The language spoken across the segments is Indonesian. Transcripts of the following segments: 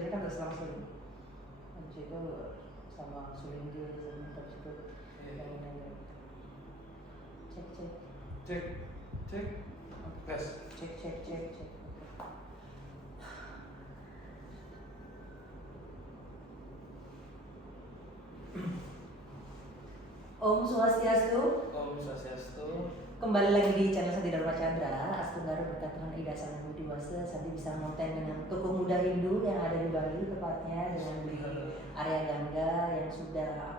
belajarnya kan terserang Suling. Habis itu sama Sulinggi, habis itu yang lain. Cek. Tes. Cek. Om Swastiastu. Om Swastiastu. Kembali lagi di channel Santi Dharma Chandra. Astunggaru berkat Tuhan Ida Sang Budi Wase. Santi bisa konten dengan toko muda Hindu yang ada di Bali, tepatnya dengan di area Gangga yang sudah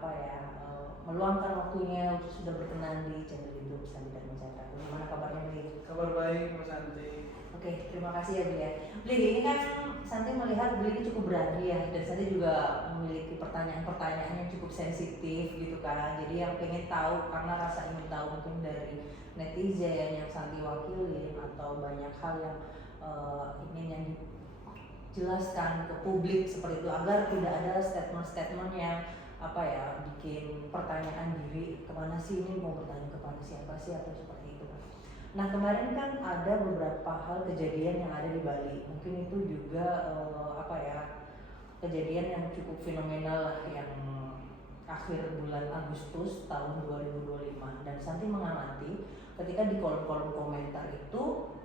meluangkan waktunya sudah berkenan di channel YouTube Santi Dharma Chandra. Bagaimana kabarnya, Bli? Kabar baik, Mas Santi. Oke, terima kasih ya, Bli ya. Bli, ini kan Santi melihat Bli ini cukup berani ya, dan Santi juga memiliki pertanyaan-pertanyaan yang cukup sensitif gitu kan. Jadi yang pengen tahu, karena rasa ingin tahu mungkin dari netizen yang Santi wakili atau banyak hal yang ingin yang dijelaskan ke publik seperti itu, agar tidak ada statement-statement yang bikin pertanyaan diri, kemana sih ini, mau bertanya kepada siapa sih, atau seperti itu kan. Nah, kemarin kan ada beberapa hal kejadian yang ada di Bali. Mungkin itu juga kejadian yang cukup fenomenal lah, yang akhir bulan Agustus tahun 2025. Dan Santi mengamati ketika di kolom-kolom komentar itu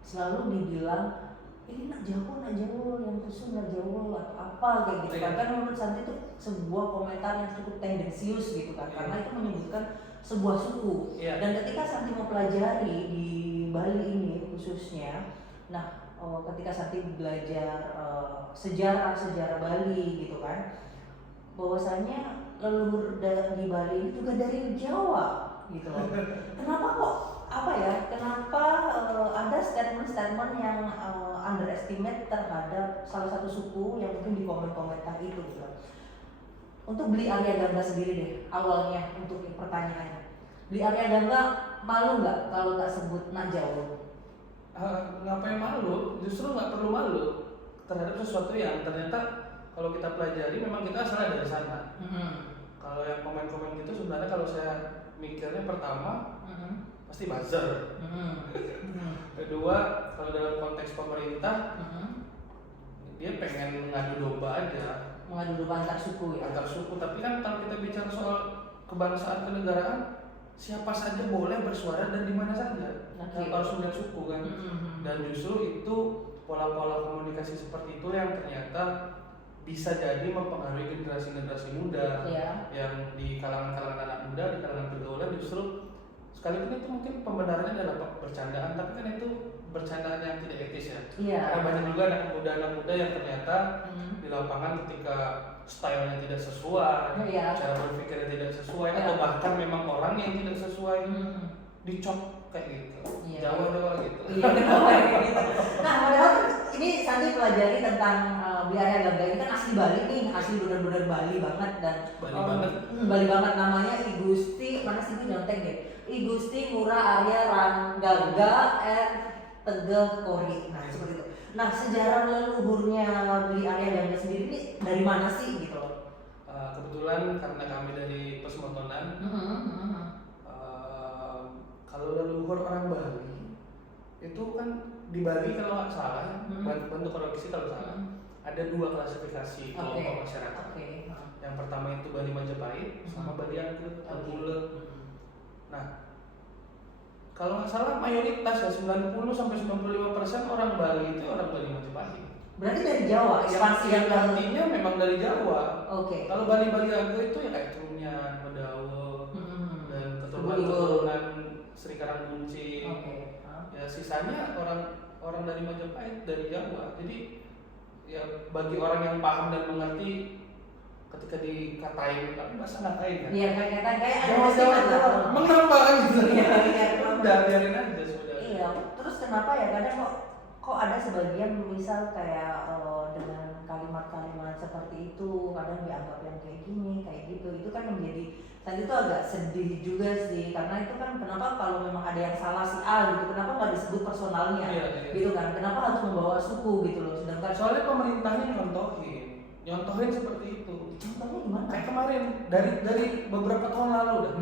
selalu dibilang ini nak Jawa yang khusus nak Jawa atau apa kayak gitu kan. Kan menurut Santi itu sebuah komentar yang cukup tendensius gitu kan, karena itu menyebutkan sebuah suku. Dan ketika Santi mau pelajari di Bali ini khususnya, nah ketika Santi belajar sejarah Bali gitu kan, bahwasanya leluhur di Bali ini juga dari Jawa gitu loh. Kenapa kok kenapa ada statement-statement yang underestimate terhadap salah satu suku yang mungkin di komentar itu gitu. Untuk Bli Arya Gangga sendiri deh, awalnya untuk pertanyaannya, Bli Arya Gangga malu nggak kalau tak sebut nak Jawa? Ngapain malu? Justru nggak perlu malu terhadap sesuatu yang ternyata kalau kita pelajari memang kita asalnya dari sana. Kalau yang komen-komen gitu sebenarnya kalau saya mikirnya pertama pasti buzzer. Kedua, kalau dalam konteks pemerintah dia pengen ngadu domba aja. Mengadu domba antar suku ya? Antar suku, tapi kan kalau kita bicara soal kebangsaan kenegaraan, siapa saja boleh bersuara dan di mana saja. Tanpa harus melihat suku kan. Dan justru itu pola-pola komunikasi seperti itu yang ternyata bisa jadi mempengaruhi generasi-generasi muda yang di kalangan anak muda, di kalangan pergaulan justru sekalipun itu mungkin pembenarannya adalah bercandaan, tapi kan itu bercandaan yang tidak etis ya. Karena banyak juga anak muda yang ternyata di lapangan ketika stylenya tidak sesuai, cara berpikirnya tidak sesuai, atau bahkan memang orang yang tidak sesuai dicop kayak gitu. Jawa gitu. Nah, padahal ini Santi pelajari tentang Bli Arya Gangga ini kan asli Bali nih, asli benar-benar Bali banget dan Bali banget namanya I Gusti, mana sih ini nyontek deh. I Gusti Ngurah Arya Gangga Tegeh Kori. Nah, seperti itu. Nah, sejarah leluhurnya Bli Arya Gangga sendiri ini dari mana sih gitu loh? Kebetulan karena kami dari Pesmotonan, kalau leluhur orang Bali itu kan di Bali kalau nggak salah, bantu koreksi kalau salah, ada dua klasifikasi kelompok masyarakat. Yang pertama itu Bali Majapahit sama Bali Angke, Bule. Nah, kalau nggak salah mayoritas ya 90-95% orang Bali itu orang Bali Majapahit. Berarti dari Jawa, ekspansi yang artinya memang dari Jawa. Kalau Bali Angke itu ya kayak Trunyan, Medawa, dan keturunan Sri Karangkunci. Ya sisanya orang dari Majapahit, dari Jawa. Jadi ya bagi orang yang paham dan mengerti, ketika dikatain, tapi masa ngatain kan? Iya, kayak Jawa menang banget gitu. Udah biarin aja sudah. Iya, terus kenapa ya kadang kok ada sebagian misal kayak dengan kalimat-kalimat seperti itu kadang dianggap yang kayak gini, kayak gitu. Itu kan menjadi tadi itu agak sedih juga sih, karena itu kan kenapa kalau memang ada yang salah si A gitu, kenapa nggak disebut personalnya gitu kan? Kenapa harus membawa suku gitu loh? Sedangkan soalnya pemerintahnya nyontohin seperti itu. Contohnya gimana? Kayak kemarin dari beberapa tahun lalu dah.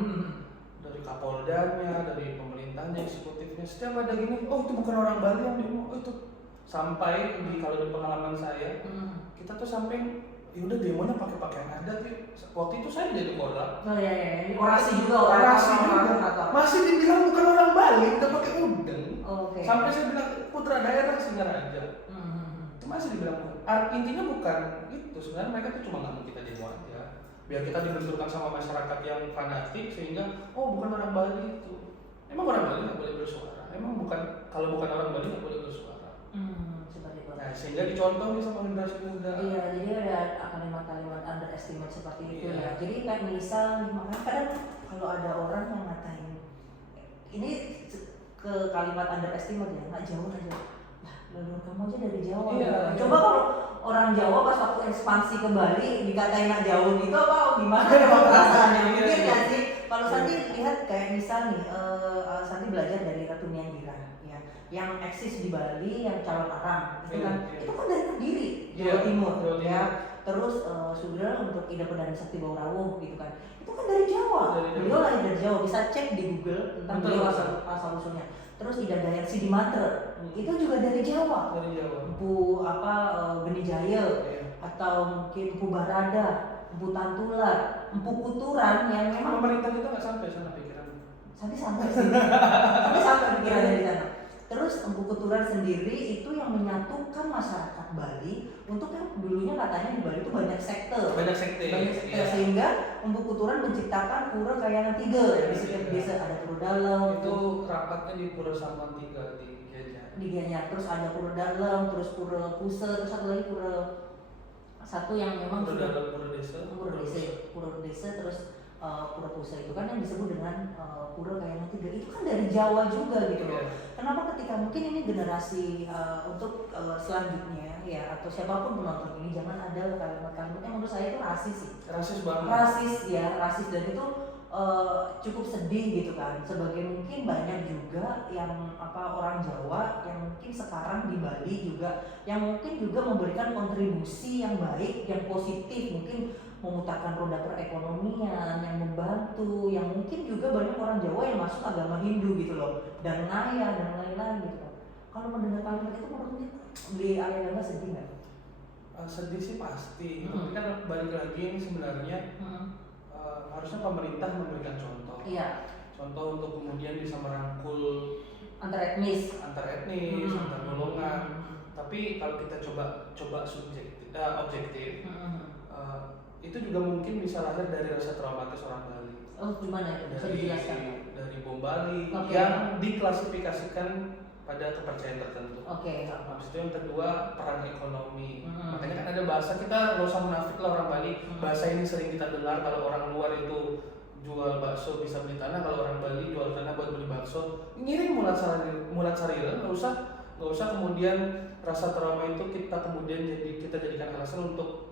Dari Kapoldanya, dari pemerintahnya, eksekutifnya, setiap ada gini, oh itu bukan orang Bali yang demo, oh itu sampai kalau di pengalaman saya kita tuh sampai ya udah demonya pakai pakaian adat ya. Waktu itu saya jadi orang. Oh iya. Orasi juga Masih dibilang bukan orang Bali, udah pakai udeng. Okay. Sampai saya bilang putra daerah Singaraja. Itu masih dibilang bukan. Intinya bukan itu. Sebenarnya mereka tuh cuma nggak mau kita demo aja. Biar kita dibenturkan sama masyarakat yang fanatik sehingga bukan orang Bali itu. Emang orang Bali nggak boleh bersuara. Emang kalau bukan orang Bali nggak boleh bersuara. Seperti itu. Nah, sehingga dicontoh nih sama generasi muda. Iya, jadi ada kalimat-kalimat underestimate seperti itu Iya. ya. Jadi kayak misal, makanya kadang kalau ada orang yang ngatain ini ke kalimat underestimate ya, nggak jauh aja. Lah, leluhur kamu aja dari Jawa. Iya. Coba kalau orang Jawa pas waktu ekspansi ke Bali dikatain nggak jauh gitu apa gimana kalau perasaannya? Mungkin nggak sih? Kalau Santi lihat kayak misal nih, Santi belajar dari Ratu Niangira ya, yang eksis di Bali, yang calon arang itu kan, itu kan dari Kediri, Jawa Timur ya. Terus Sudra untuk Ida Pedana Sakti Baurawuh gitu kan, itu kan dari Jawa. Beliau lahir dari Jawa, bisa cek di Google tentang beliau asal usulnya. Terus Ida Dayarsi di Matre, itu juga dari Jawa. Empu Geni Jaya, atau mungkin Empu Barada, Empu Tantular, Empu Kuturan yang memang pemerintah kita nggak sampai sana pikiran. Sampai sih. Sampai pikiran dari sana. Terus Empu Kuturan sendiri itu yang menyatukan masyarakat Bali untuk yang dulunya katanya di Bali itu banyak sekte. Iya. Sehingga Empu Kuturan menciptakan pura Kayangan 3. Di setiap desa ada pura dalam. Itu rapatnya di Pura Sampang 3 di Gianyar. Di Gianyar. Terus ada pura dalam, terus pura pusat, terus satu lagi pura satu yang memang pura dalam, pura desa, terus pura pusat itu kan yang disebut dengan pura Kayangan 3. Itu kan dari Jawa juga gitu loh. Kenapa ketika mungkin ini generasi untuk selanjutnya ya, atau siapapun penonton ini jangan ada kalimat-kalimat yang menurut saya itu rasis sih. Rasis banget. Rasis dan itu cukup sedih gitu kan. Sebagai mungkin banyak juga yang orang Jawa yang mungkin sekarang di Bali juga yang mungkin juga memberikan kontribusi yang baik, yang positif, mungkin memutarkan roda perekonomian, yang membantu, yang mungkin juga banyak orang Jawa yang masuk agama Hindu gitu loh, dan Naya dan lain-lain gitu. Kalau mendengar kalimat itu menurutnya di Ayah sedih nggak? Sedih sih pasti, tapi kan balik lagi ini sebenarnya harusnya pemerintah memberikan contoh. Iya. Contoh untuk kemudian bisa merangkul antar etnis, antar golongan. Tapi kalau kita coba objektif, itu juga mungkin bisa lahir dari rasa traumatis orang Bali. Oh, gimana itu? Bisa dijelaskan? Dari bom Bali Okay. yang diklasifikasikan pada kepercayaan tertentu. Oke. Habis itu yang kedua perang ekonomi. Makanya kan ada bahasa, kita nggak usah munafik lah orang Bali. Bahasa ini sering kita dengar, kalau orang luar itu jual bakso bisa beli tanah, kalau orang Bali jual tanah buat beli bakso. Ngiring mulat sarila, nggak usah kemudian rasa trauma itu kita jadikan alasan untuk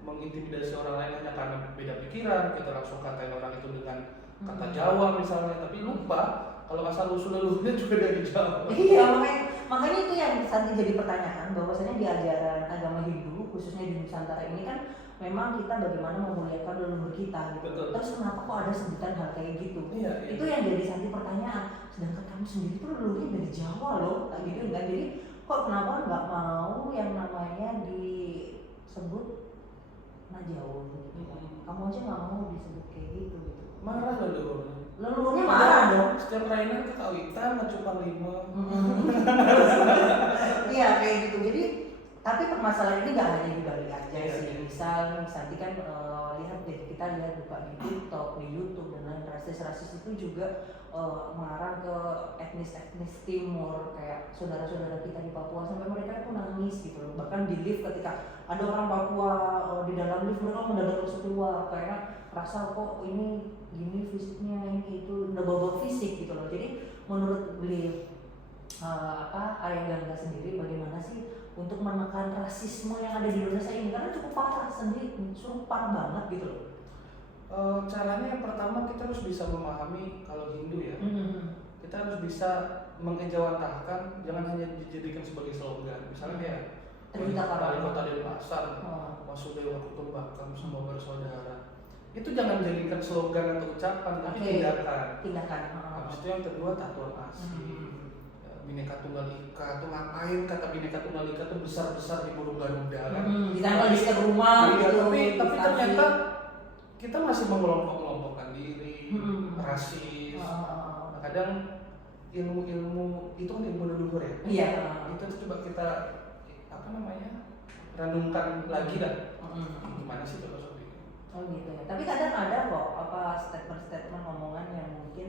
mengintimidasi orang lain hanya karena beda pikiran. Kita langsung katain orang itu dengan kata Jawa misalnya, tapi lupa kalau asal usul leluhurnya juga dari Jawa. Iya, makanya itu yang Santi jadi pertanyaan, bahwasanya di ajaran agama Hindu khususnya di Nusantara ini kan memang kita bagaimana memuliakan leluhur kita gitu. Betul. Terus kenapa kok ada sebutan hal kayak gitu? Iya. Itu yang jadi Santi pertanyaan. Sedangkan kamu sendiri tuh leluhurnya dari Jawa loh, kayak gitu kan. Jadi kok kenapa nggak mau yang namanya disebut Najau gitu? Kamu aja nggak mau disebut kayak gitu. Marah leluhurnya. Leluhurnya marah dong. Setiap perayaan ke kawitan, ngecupang 5. Iya kayak gitu. Jadi tapi permasalahan ini nggak hanya di Bali aja sih. Iya. Misal kan lihat deh, kita lihat buka di TikTok, di YouTube dan lain, rasis itu juga mengarah ke etnis timur, kayak saudara-saudara kita di Papua sampai mereka itu nangis gitu loh. Bahkan di lift ketika ada orang Papua di dalam lift, mereka mendadak langsung keluar karena rasa kok ini gini fisiknya, ini itu udah bawa fisik gitu loh. Jadi menurut beliau Ayah Gangga sendiri bagaimana sih untuk menekan rasisme yang ada di Indonesia ini, karena cukup parah sendiri, parah banget gitu loh. Caranya yang pertama kita harus bisa memahami kalau Hindu ya. Kita harus bisa mengejawantahkan, jangan hanya dijadikan sebagai slogan. Misalnya ya Wali Kota Denpasar, Wasudewa Kutumbakam, semua bersaudara. Itu jangan jadikan slogan atau ucapan, tapi tindakan. Tindakan. Habis itu yang kedua tatuan asli, Bhinneka Bhinneka Tunggal Ika tuh ngapain, kata Bhinneka Tunggal Ika tuh besar-besar di burung Garuda kan. Ditempel di setiap rumah iya, gitu. tapi ternyata kita masih mengelompok-kelompokkan diri, rasis. Kadang ilmu itu kan ilmu leluhur ya. Iya. Itu coba kita renungkan lagi dah. Gimana sih filosofi? Oh gitu ya. Tapi kadang ada kok statement-statement omongan yang mungkin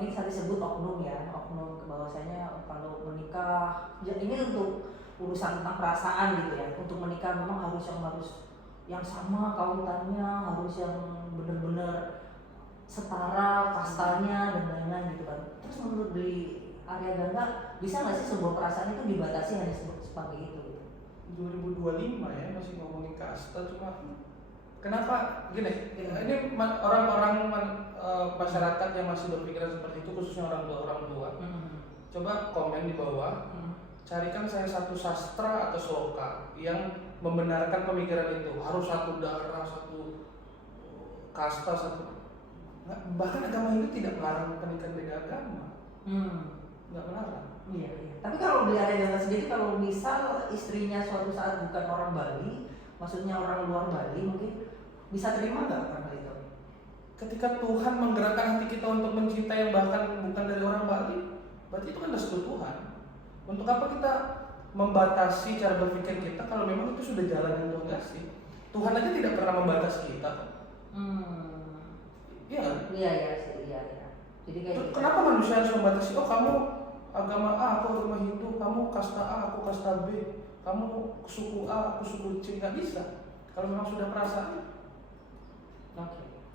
ini saya disebut oknum ya, oknum bahwasanya kalau menikah ini untuk urusan tentang perasaan gitu ya. Untuk menikah memang harus yang sama kawitannya, harus yang benar-benar setara kastanya dan lain-lain gitu kan. Terus menurut di Arya Gangga bisa nggak sih sebuah perasaan itu dibatasi hanya sebagai itu? 2025 ya masih ngomongin kasta, cuma kenapa gini? Ini orang-orang masyarakat yang masih berpikiran seperti itu, khususnya orang tua. Coba komen di bawah. Carikan saya satu sastra atau sloka yang membenarkan pemikiran itu. Harus satu darah, satu kasta, satu. Bahkan agama Hindu tidak melarang pernikahan beda agama. Nggak melarang. Iya. Tapi kalau di Arya Gangga sendiri, kalau misal istrinya suatu saat bukan orang Bali, maksudnya orang luar Bali, mungkin bisa terima nggak karena itu? Ketika Tuhan menggerakkan hati kita untuk mencintai yang bahkan bukan dari orang Bali, berarti itu kan restu Tuhan. Untuk apa kita membatasi cara berpikir kita kalau memang itu sudah jalan yang Tuhan kasih? Tuhan aja tidak pernah membatasi kita. Iya. Iya. Jadi kayak gitu. Kenapa manusia harus membatasi? Oh, kamu agama A, aku agama Hindu, kamu kasta A, aku kasta B, kamu suku A, aku suku C, nggak bisa. Kalau memang sudah perasaan,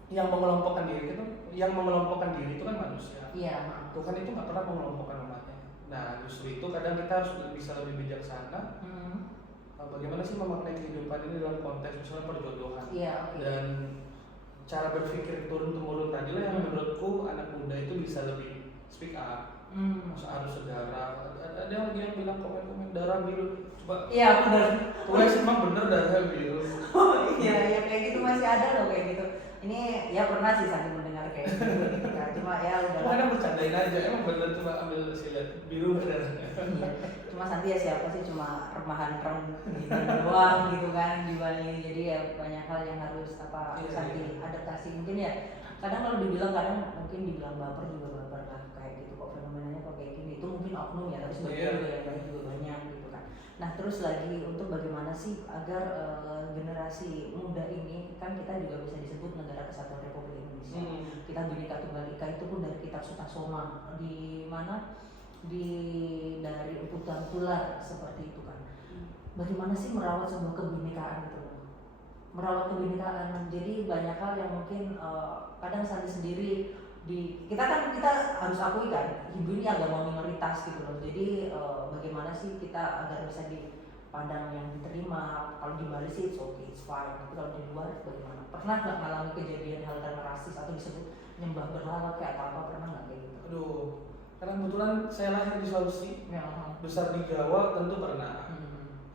yang mengelompokkan diri itu kan manusia. Iya. Tuhan itu nggak pernah mengelompokkan umatnya. Nah, justru itu kadang kita harus bisa lebih bijaksana. Bagaimana sih memaknai kehidupan ini dalam konteks misalnya perjodohan. Iya. Dan cara berpikir turun-temurun tadi lah yang menurutku anak muda itu bisa lebih speak up. Masa harus sedara. Ada yang bilang komen-komen darah biru. Coba. Iya benar. Tulis emang bener darah biru. Iya kayak gitu masih ada loh kayak gitu. Ini ya pernah sih saya mendengar kayak gitu kan. Cuma ya udah. Kadang bercandain aja, emang bener coba ambil lihat biru darahnya. Iya. Cuma nanti ya siapa sih cuma remahan gitu doang gitu kan di Bali. Jadi ya banyak hal yang harus Santi adaptasi mungkin ya. Kadang kalau mungkin dibilang baper juga baper lah kayak gitu kok fenomenanya kok kayak gini. Itu mungkin oknum ya, tapi sebenarnya juga yang lain juga banyak gitu kan. Nah terus lagi untuk bagaimana sih agar generasi muda ini kan kita juga bisa disebut negara kesatuan Republik Indonesia. Kita Bhinneka Tunggal Ika itu pun dari kitab Sutasoma di mana dari Uputan Tular seperti itu kan. Bagaimana sih merawat sebuah kebinekaan itu? Merawat kebinekaan. Jadi banyak hal yang mungkin kadang Santi sendiri kita harus akui kan Hindu ini agama minoritas gitu loh. Jadi bagaimana sih kita agar bisa dipandang yang diterima? Kalau di Bali sih it's fine. Tapi kalau di luar bagaimana? Pernah nggak mengalami kejadian hal yang rasis atau disebut nyembah berhala kayak apa? Pernah nggak kayak gitu? Aduh, karena kebetulan saya lahir di Sulawesi, besar di Jawa tentu pernah.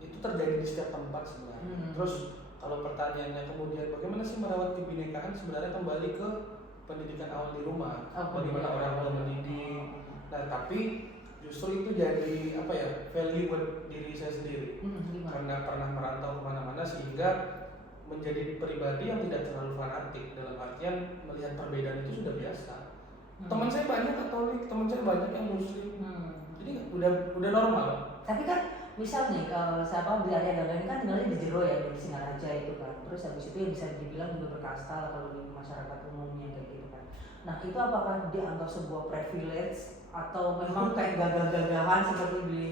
Itu terjadi di setiap tempat sebenarnya. Terus kalau pertanyaannya kemudian bagaimana sih merawat kebinekaan, sebenarnya kembali ke pendidikan awal di rumah. Bagaimana orang tua mendidik. Nah, tapi justru itu jadi value buat diri saya sendiri. Karena pernah merantau kemana-mana sehingga menjadi pribadi yang tidak terlalu fanatik, dalam artian melihat perbedaan itu sudah biasa. Teman saya banyak Katolik, teman saya banyak yang Muslim. Jadi udah normal. Tapi kan misal nih kalau di Arya Gangga ini kan tinggalnya di Jero ya, di Singaraja itu kan. Terus habis itu ya bisa dibilang juga berkasta lah kalau di masyarakat umumnya kayak gitu kan. Nah itu apakah dianggap sebuah privilege atau memang kayak gagah-gagahan seperti di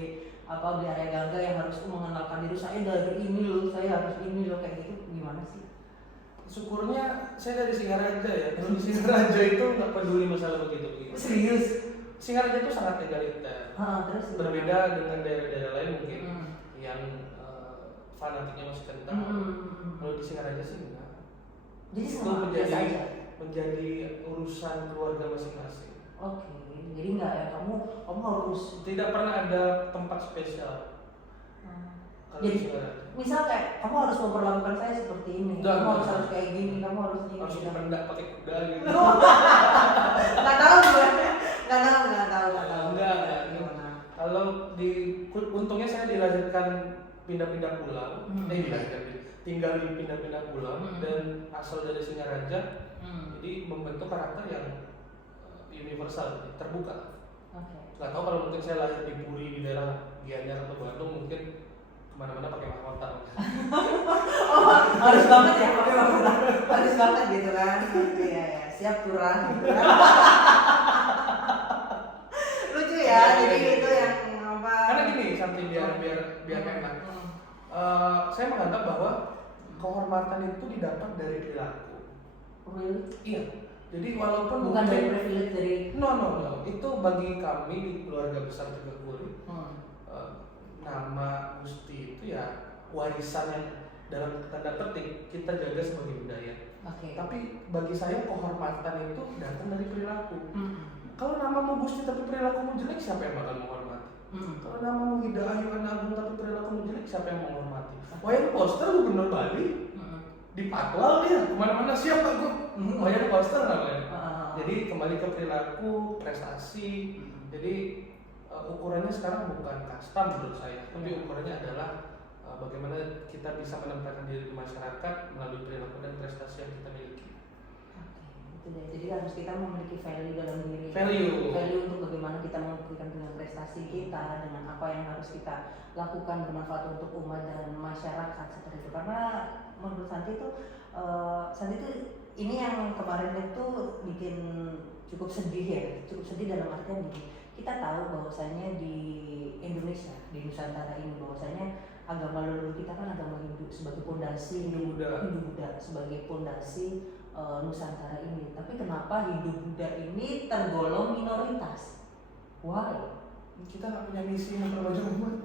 Arya Gangga yang harus mengenalkan diri saya dari ini loh, saya harus ini loh kayak gitu, gimana sih? Syukurnya saya dari Singaraja ya. Kalau di Singaraja itu nggak peduli masalah begitu. Serius? Singaraja itu sangat egaliter. Terus berbeda dengan daerah-daerah lain mungkin yang fanatiknya masih kencang. Kalau di Singaraja sih enggak. Jadi itu menjadi urusan keluarga masing-masing. Oke. Jadi enggak ya kamu harus tidak pernah ada tempat spesial. Jadi misal kayak kamu harus memperlakukan saya seperti ini, kamu harus kayak gini, kamu harus ini. Harus mendak pakai kuda gitu. Nggak tahu gue. Nggak tahu. Enggak. Kalau untungnya saya dilahirkan pindah-pindah pulau, tinggal di pindah-pindah pulau dan asal dari Singaraja, jadi membentuk karakter yang universal, terbuka. Nggak tahu kalau mungkin saya lahir di Puri di daerah Gianyar atau Bandung, mungkin kemana-mana pakai mahkota. Harus banget ya pakai mahkota, harus banget gitu kan. Iya ya, siap turun. Lucu ya, jadi itu yang apa? Karena gini, sampai biar enak. Saya menganggap bahwa kehormatan itu didapat dari perilaku. Really? Iya. Jadi walaupun bukan dari privilege dari. No. Itu bagi kami di keluarga besar Tegak Guli, nama Gusti itu ya warisan yang dalam tanda petik kita jaga sebagai budaya. Tapi bagi saya kehormatan itu datang dari perilaku. Kalau namamu Gusti tapi perilakumu jelek, siapa yang bakal menghormati? Kalau namamu Hidayah Agung tapi perilakumu jelek, siapa yang menghormati? Wayan Koster Gubernur Bali, di Patwal dia kemana-mana siapa gue? Wayan Koster namanya. Jadi kembali ke perilaku, prestasi. Jadi ukurannya sekarang bukan kasta menurut saya, tapi ukurannya adalah bagaimana kita bisa menempatkan diri di masyarakat melalui perilaku dan prestasi yang kita miliki. Jadi harus kita memiliki value dalam diri. Value untuk bagaimana kita membuktikan dengan prestasi kita, dengan apa yang harus kita lakukan bermanfaat untuk umat dan masyarakat seperti itu. Karena menurut Santi itu, ini yang kemarin itu bikin cukup sedih ya, cukup sedih dalam artian gini. Kita tahu bahwasanya di Indonesia, di Nusantara ini bahwasanya agama leluhur kita kan agama Hindu sebagai pondasi Hindu Buddha sebagai pondasi Nusantara ini. Tapi kenapa Hindu Buddha ini tergolong minoritas? Why? Kita nggak punya misi memperbaiki umat.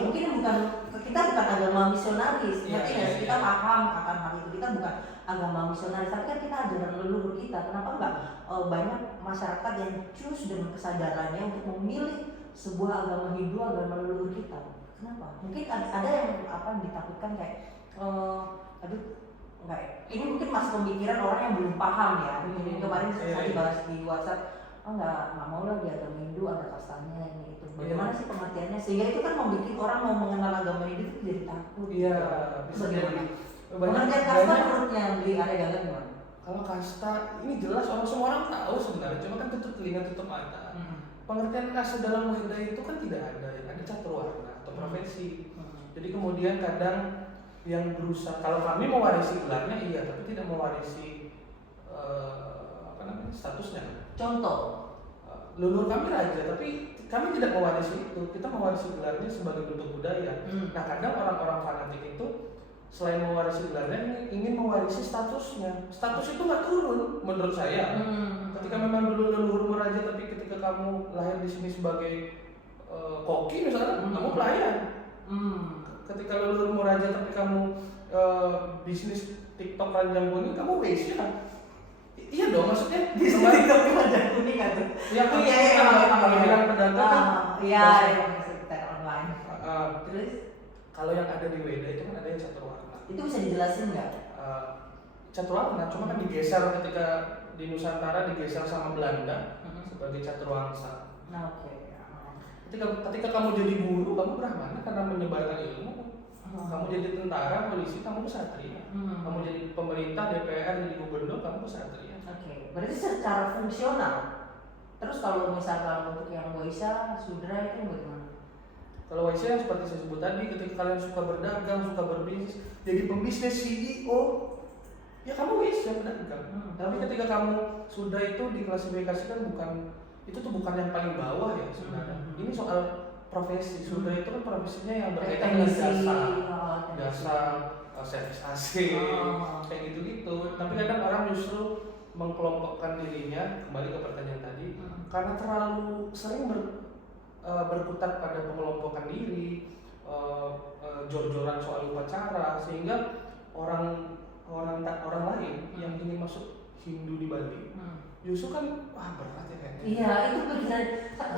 Mungkin kita bukan agama misionaris, kita paham akan hal itu. Kita bukan agama misionaris, tapi kan kita ajaran leluhur kita. Kenapa enggak banyak masyarakat yang choose dengan kesadarannya untuk memilih sebuah agama Hindu, agama leluhur kita? Kenapa? Mungkin ada yang ditakutkan kayak ini mungkin masih pemikiran orang yang belum paham ya. Ini kemarin saya bahas di WhatsApp, nggak mau lah di agama Hindu ada kastanya ini itu. Bagaimana sih pengertiannya? Sehingga itu kan membuat orang mau mengenal agama Hindu itu jadi takut. Iya. Bagaimana? Pengertian kasta menurutnya di area Gagan gimana? Kalau kasta ini jelas semua orang tahu sebenarnya, cuma kan tutup telinga tutup mata. Pengertian kasta dalam Weda itu kan tidak ada, ada caturwarna atau profesi. Jadi kemudian kadang yang berusaha, kalau kami mewarisi gelarnya iya, tapi tidak mewarisi statusnya. Contoh, leluhur kami raja, tapi kami tidak mewarisi itu, kita mewarisi gelarnya sebagai bentuk budaya. Nah kadang orang-orang fanatik itu selain mewarisi gelarnya ingin mewarisi statusnya. Status itu nggak turun menurut saya. Ketika memang dulu leluhurmu raja, tapi ketika kamu lahir di sini sebagai koki misalnya, kamu pelayan. Ketika leluhurmu raja tapi kamu bisnis TikTok ranjang kuning, kamu waste-nya. Iya dong, maksudnya bisnis TikTok ranjang kuning kan tuh. Ya kalau bilang pedagang kan. Iya, sekitar online. Terus kalau yang ada di Weda itu kan ada yang caturwarna. Itu bisa dijelasin nggak? Caturwarna, cuma kan digeser ketika di Nusantara digeser sama Belanda sebagai caturwangsa. Ketika kamu jadi guru, kamu brahmana karena menyebarkan ilmu. Kamu jadi tentara, polisi, kamu ksatria. Kamu jadi pemerintah, DPR, jadi gubernur, kamu ksatria. Berarti secara fungsional. Terus kalau misalkan untuk yang Waisya, Sudra itu bagaimana? Kalau Waisya yang seperti saya sebut tadi, ketika kalian suka berdagang, suka berbisnis, jadi pembisnis CEO, ya kamu Waisya pedagang. Tapi ketika kamu sudah itu diklasifikasikan itu tuh bukan yang paling bawah ya sebenarnya. Ini soal profesi. Sudah itu kan profesinya yang berkaitan dengan jasa, servis AC, kayak gitu-gitu. Tapi kadang orang justru mengkelompokkan dirinya, kembali ke pertanyaan tadi, karena terlalu sering berkutat pada pengelompokan diri, jor-joran soal upacara, sehingga orang lain yang ingin masuk Hindu di Bali justru kan berat ya kayaknya. Iya, itu benar.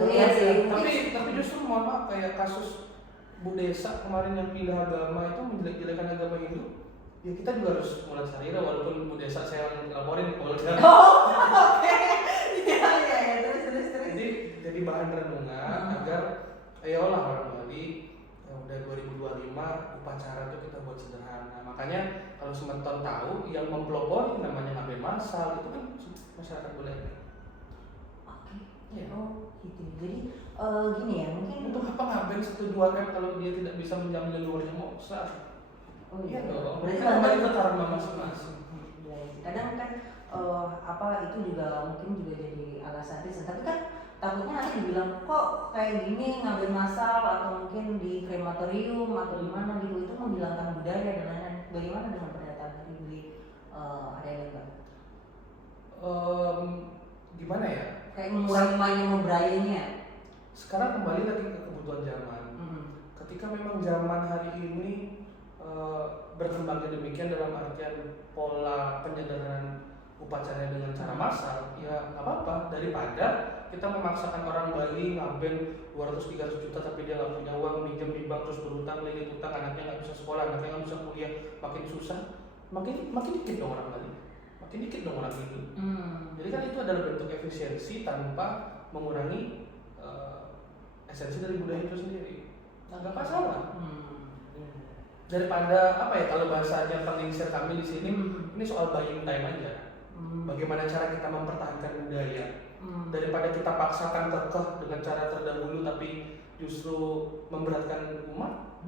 Iya sih. Tapi justru mohon maaf kayak kasus Bu Desa kemarin yang pindah agama itu menjelek-jelekan agama Hindu. Ya kita juga harus mulai sarira walaupun Bu Desa saya laporin kalau dia. Oke. Iya, terus. jadi bahan renungan agar ayolah orang Bali udah 2025 upacara tuh kita buat sederhana. Makanya kalau Semeton tahu yang mempelopori namanya ngaben masal itu kan masyarakat Bule. Oke. Oh gitu. Jadi gini ya mungkin Untuk apa ngaben 1-2 M kalau dia tidak bisa menjamin leluhurnya moksa? Oh Iya dong. Berarti Kan kembali ke banyak karma masing-masing. kadang kan itu juga mungkin juga jadi alasan reason. Tapi kan takutnya nanti dibilang kok kayak gini ngambil masal atau mungkin di krematorium atau di mana gitu itu menghilangkan budaya dan lain-lain. Bagaimana dengan pernyataan dari Beli Arya Bang? Gimana ya? Kayak mengurangi mainnya memberayanya. Sekarang kembali lagi ke kebutuhan zaman. Ketika memang zaman hari ini berkembangnya demikian dalam artian pola penyederhanaan upacara dengan cara massal, ya nggak apa-apa, daripada kita memaksakan orang Bali ngaben 200-300 juta tapi dia nggak punya uang, minjem di bank terus berhutang, lilit utang, anaknya nggak bisa sekolah, anaknya nggak bisa kuliah, makin susah, makin dikit dong orang Bali, makin dikit dong orang itu. Jadi kan itu adalah bentuk efisiensi tanpa mengurangi esensi dari budaya itu sendiri. Nggak masalah. Daripada apa ya, kalau bahasanya penginsir kami di sini, ini soal buying time aja. Bagaimana cara kita mempertahankan budaya, daripada kita paksakan kekeh dengan cara terdahulu tapi justru memberatkan umat.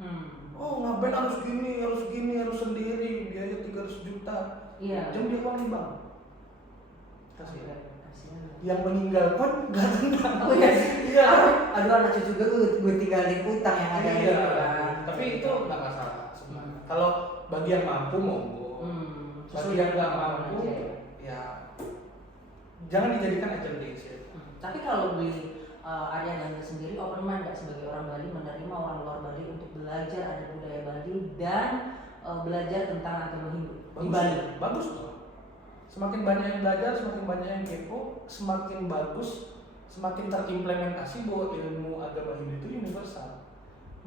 Oh ngaben harus gini, harus sendiri, biaya 300 juta. Iya. Jam dia uang di bank. Kasihan. Yang meninggal pun gak tenang. Oh iya. Iya. Aduh anak cucu gue tinggalin utang yang ada iya. gitu kan. Tapi itu nggak masalah sebenarnya. Kalau bagi yang mampu monggo. Bagi yang nggak mampu ya jangan dijadikan ajang gengsi. Tapi kalau Beli Arya Gangga sendiri open mind nggak sebagai orang Bali menerima orang luar Bali untuk belajar ada budaya Bali dan belajar tentang agama Hindu di Bali? Bagus loh. Semakin banyak yang belajar, semakin banyak yang kepo, semakin bagus, semakin terimplementasi bahwa ilmu agama Hindu itu universal.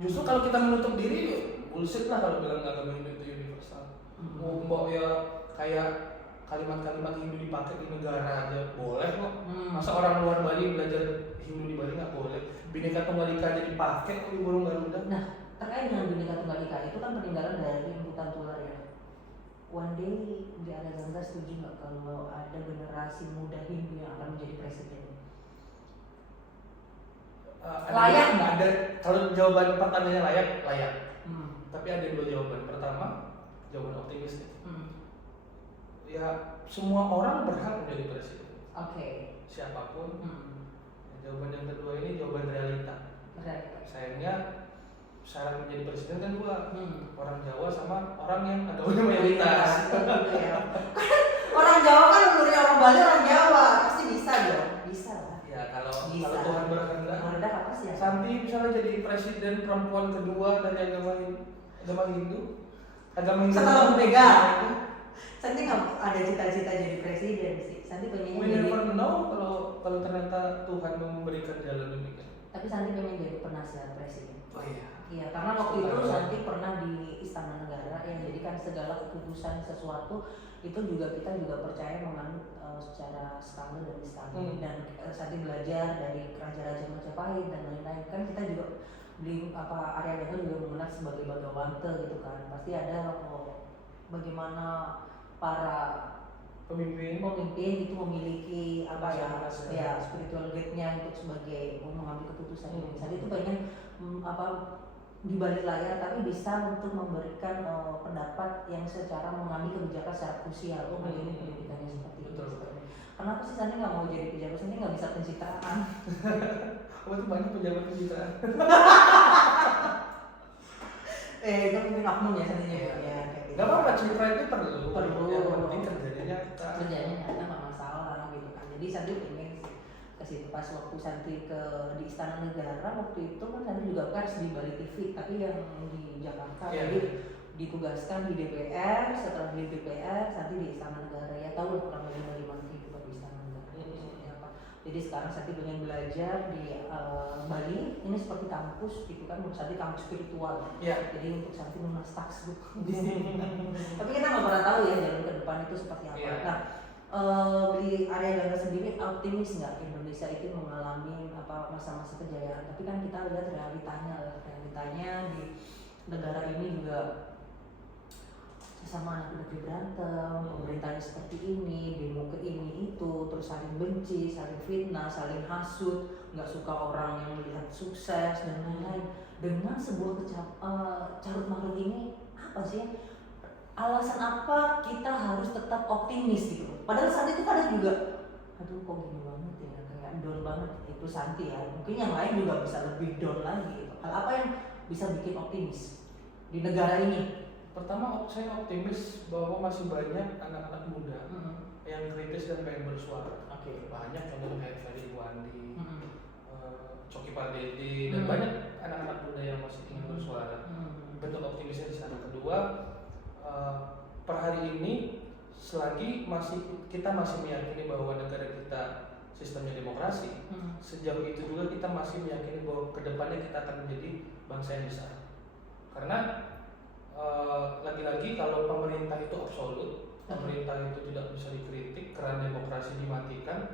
Justru kalau kita menutup diri, bullshit lah kalau bilang agama Hindu itu universal. Mau ya kayak kalimat-kalimat Hindu dipakai di negara aja boleh kok. Masa orang luar Bali belajar Hindu di Bali nggak boleh? Bhinneka Tunggal Ika aja dipakai kok di burung Garuda. Nah, terkait dengan Bhinneka Tunggal Ika itu kan peninggalan dari imputan tular ya. One day di Arya Gangga setuju nggak kalau ada generasi muda Hindu yang akan menjadi presiden? Layak nggak? Ada, kalau jawaban pertanyaannya layak. Tapi ada 2 jawaban. Pertama, jawaban optimis. Ya semua orang berhak menjadi presiden. Oke. Siapapun. Jawaban yang kedua ini jawaban realita. Sayangnya syarat menjadi presiden kan 2, orang Jawa sama orang yang agamanya mayoritas. Orang Jawa kan menurut orang Bali orang Jawa pasti bisa dong, bisa lah. Ya kalau Tuhan berkehendak. Berkehendak apa sih ya? Santi misalnya jadi presiden perempuan kedua dari agama Hindu. Setelah Merdeka. Santi nggak ada cita-cita jadi presiden sih. Santi pengennya We jadi. never know kalau ternyata Tuhan memberikan jalan demikian. Tapi Santi pengen jadi penasihat presiden. Oh iya. Iya, karena waktu itu Santi pernah di Istana Negara yang jadikan segala keputusan sesuatu itu juga kita juga percaya menganut secara skala dan istana. Dan Santi belajar dari raja-raja Majapahit dan lain-lain. Kan kita juga Arya Gangga juga mengenal sebagai Bagawanta gitu kan. Pasti ada bagaimana para pemimpin itu memiliki spiritual gate-nya untuk sebagai mengambil keputusan. Santi itu pengen di balik layar tapi bisa untuk memberikan pendapat yang secara mengambil kebijakan secara krusial. Bagaimana pendidikannya seperti itu. Kenapa sih Santi nggak mau jadi pejabat? Santi nggak bisa pencitraan. Itu banyak pejabat pencitraan. Itu mungkin oknum ya Santi ya. Gak apa-apa, citra itu perlu. Yang penting kerjanya nyata nggak masalah gitu kan. Jadi Santi pengen ke situ pas waktu Santi di Istana Negara waktu itu kan Santi juga pers di Bali TV tapi yang di Jakarta. Jadi ditugaskan di DPR, setelah di DPR Santi di Istana Negara ya tahu lah kurang lebih bagaimana kehidupan di Istana Negara itu seperti apa. Jadi sekarang Santi pengen belajar di Bali ini seperti kampus gitu kan, menurut Santi kampus spiritual. Jadi untuk Santi menulis textbook di sini. Tapi kita nggak pernah tahu ya jalan ke depan itu seperti apa. Nah Beli Arya Gangga sendiri optimis nggak Indonesia itu mengalami masa-masa kejayaan? Tapi kan kita lihat realitanya di negara ini juga sesama anak negeri berantem, pemerintahnya seperti ini, demo ke ini itu, terus saling benci, saling fitnah, saling hasut, nggak suka orang yang melihat sukses dan lain-lain. Dengan sebuah carut marut ini apa sih? Alasan apa kita harus tetap optimis gitu? Padahal saat itu kadang juga, aduh kok gini banget ya, kayak down banget. Itu Santi ya, mungkin yang lain juga bisa lebih down lagi gitu. Hal apa yang bisa bikin optimis di negara ini? Pertama, saya optimis bahwa masih banyak anak-anak muda yang kritis dan pengen bersuara. Banyak contohnya kayak Ferry Iwandi, Coki Pardede, dan banyak anak-anak muda yang masih ingin bersuara. Bentuk optimisnya di sana. Kedua, per hari ini selagi kita masih meyakini bahwa negara kita sistemnya demokrasi, sejauh itu juga kita masih meyakini bahwa kedepannya kita akan menjadi bangsa yang besar. Karena lagi-lagi kalau pemerintah itu absolut, pemerintah itu tidak bisa dikritik, keran demokrasi dimatikan,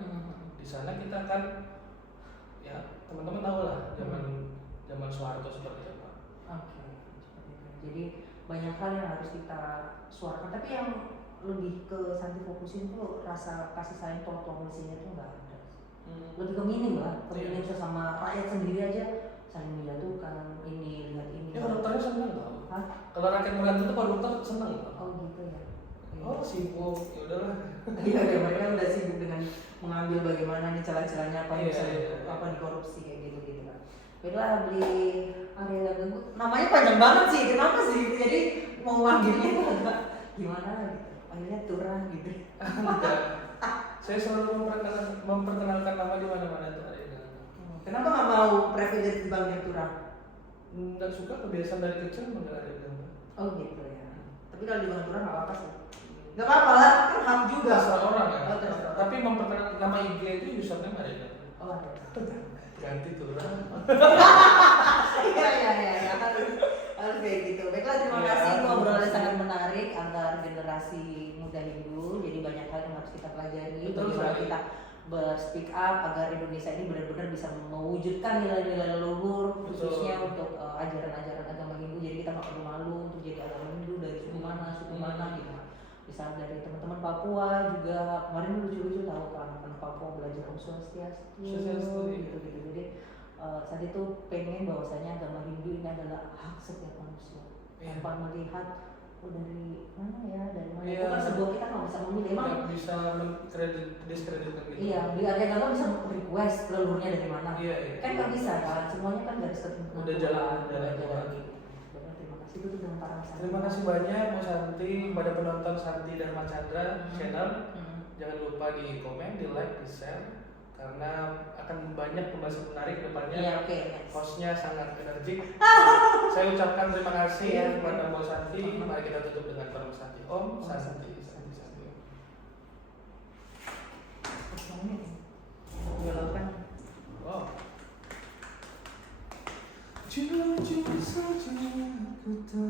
di sana kita akan, ya teman-teman tahu lah zaman Soeharto seperti apa. Jadi banyak hal yang harus kita suarakan, tapi yang lebih ke Santi fokusin tuh rasa kasih sayang toleransinya tuh nggak ada. Lebih ke minim lah, minim sesama rakyat sendiri aja saling menjatuhkan, ini lihat ini. Ya koruptornya seneng tau. Kalau rakyat merantau tuh koruptor seneng tau. Oh gitu ya. Oh sibuk, ya udahlah. Iya, mereka udah sibuk dengan mengambil bagaimana nih celah-celahnya apa yang bisa apa dikorupsi kayak gitu kan. Baiklah, beli Arya Gangga, namanya panjang banget sih, kenapa sih? Jadi mau manggilnya tuh agak gimana gitu, panggilnya Turah gitu. Saya selalu memperkenalkan nama di mana-mana tuh Arya Gangga. Kenapa nggak mau privilege dipanggil Turah? Nggak suka, kebiasaan dari kecil manggil Arya Gangga. Oh gitu ya. Tapi kalau dipanggil Turah nggak apa-apa sih. Nggak apa-apa lah, kan hak juga. Terserah orang ya. Tapi memperkenalkan nama IG itu username Arya Gangga. Oh ada. Ganti Turah. Iya, harus kayak gitu. Baiklah, terima kasih ngobrolnya sangat menarik antar generasi muda Hindu. Jadi banyak hal yang harus kita pelajari. Bagaimana kita ber-speak up agar Indonesia ini benar-benar bisa mewujudkan nilai-nilai leluhur, khususnya untuk ajaran-ajaran agama Hindu. Jadi kita nggak perlu malu untuk jadi agama Hindu dari suku mana gitu. Bisa dari teman-teman Papua juga, kemarin lucu-lucu tahu kan anak Papua belajar Om Swastiastu gitu. Jadi saat itu pengen bahwasanya agama Hindu ini adalah hak setiap manusia tanpa melihat dari mana ya, dari mana. Itu kan sebuah kita nggak bisa memilih, emang nggak bisa diskreditkan gitu. Iya, beli Arya Gangga bisa request leluhurnya dari mana. Iya. Kan nggak bisa kan, semuanya kan garis ketentuan. Udah jalan gitu. Terima kasih itu dengan para Santi. Terima kasih banyak Bu Santi, pada penonton Santi Dharma Chandra channel. Jangan lupa di komen, di like, di share, karena akan banyak pembahasan menarik ke depannya. Iya, Hostnya sangat energik. Saya ucapkan terima kasih kepada Bu Santi. Mari kita tutup dengan Om Santi. Om Santi. Wow. Jujur saja.